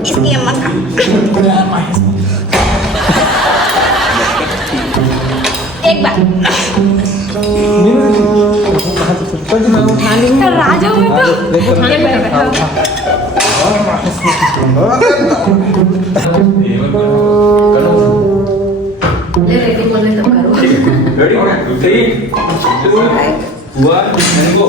Ini yang makan. एक बार राजा में तो खाने पे बैठा ले रेडी बोलने तब करो रेडी 3 2 1 and go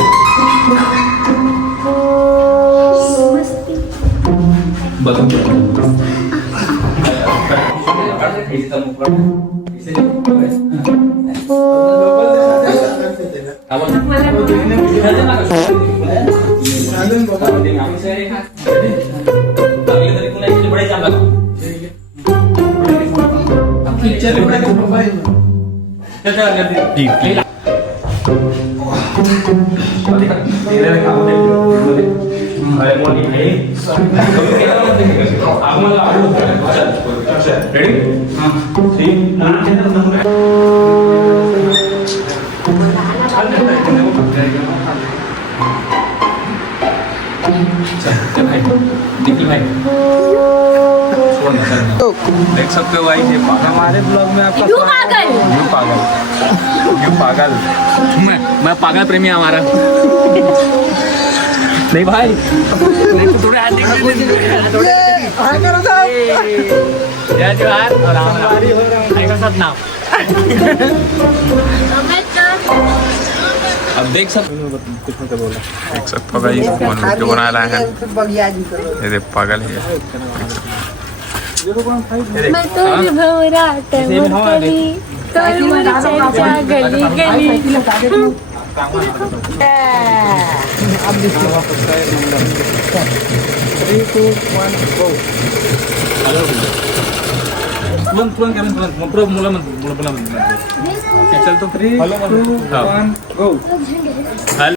देख सकते हो भाई ये हमारे ब्लॉग में आपका यू पागल क्यों पागल मैं पागल प्रेमी हमारा नहीं भाई नहीं तो थोड़े हाथ दिखा थोड़े जय जोहार और राम राम सब नाम अब देख सकते हो भाई फोन वीडियो बना रहा है ये देख पागल है मैं तो भवरा टमकली तोर मोर चर्चा गली गली अब देखिए वापस का नंबर 3 2 1 गो तुरंत करें मुला मत चल तो 3 2 1 गो